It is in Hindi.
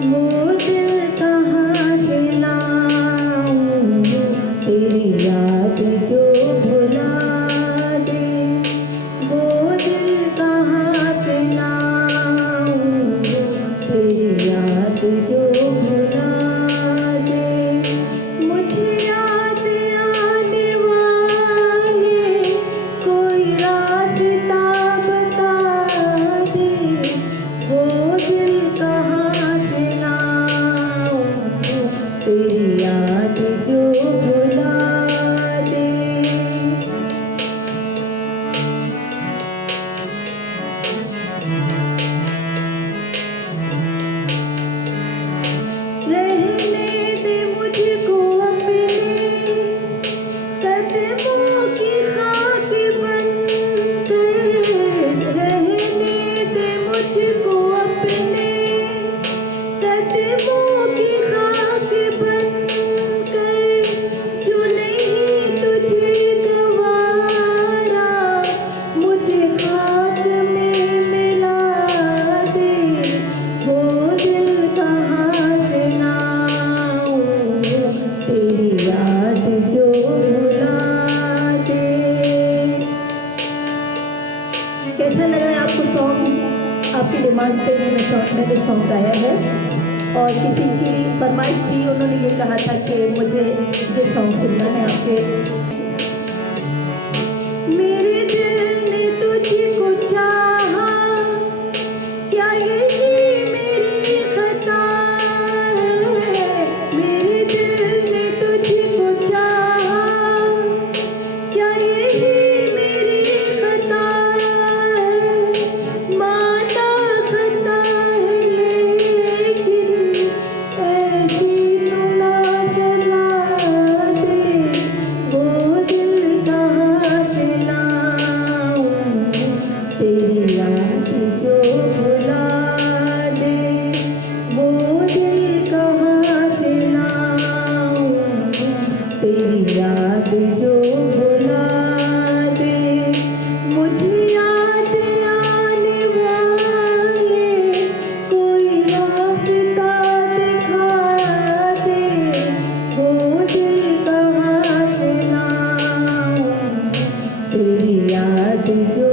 वो दिल कहाँ से लाऊं तेरी याद जो भुला दे। वो दिल कहाँ से लाऊं तेरी याद जो भुला दे। मुझे याद आने वाले कोई रास्ता बता दे। वो दिल कहाँ से लाऊं तेरी याद जो भुला दे। रहने दे मुझको अपने कदमों की खाक बनकर। रहने दे मुझको अपने कदमों की खाक बनकर। जो नहीं तुझे गवारा मुझे खाक में मिला दे। वो दिल कहाँ से लाऊं तेरी याद जो भुला दे। कैसा लग रहा है आपको सॉन्ग? आपकी डिमांड पे ही मैंने सॉन्ग गाया है। और किसी की फरमाइश थी, उन्होंने ये कहा था कि मुझे ये सॉन्ग सुनना है आपके। मेरे दिल ने तुझको चाहा, क्या यही मेरी खता है? मेरे दिल ने तुझको चाहा, क्या यही मेरी खता है? माना खता है लेकिन ऐसी तो ना सजा दे। वो दिल कहाँ से लाऊं तेरी याद जो भुला दे। वो दिल कहाँ से लाऊं तेरी याद जो भुला दे। मुझे याद आने वाले कोई रास्ता दिखा दे। वो दिल कहाँ से लाऊं तेरी याद जो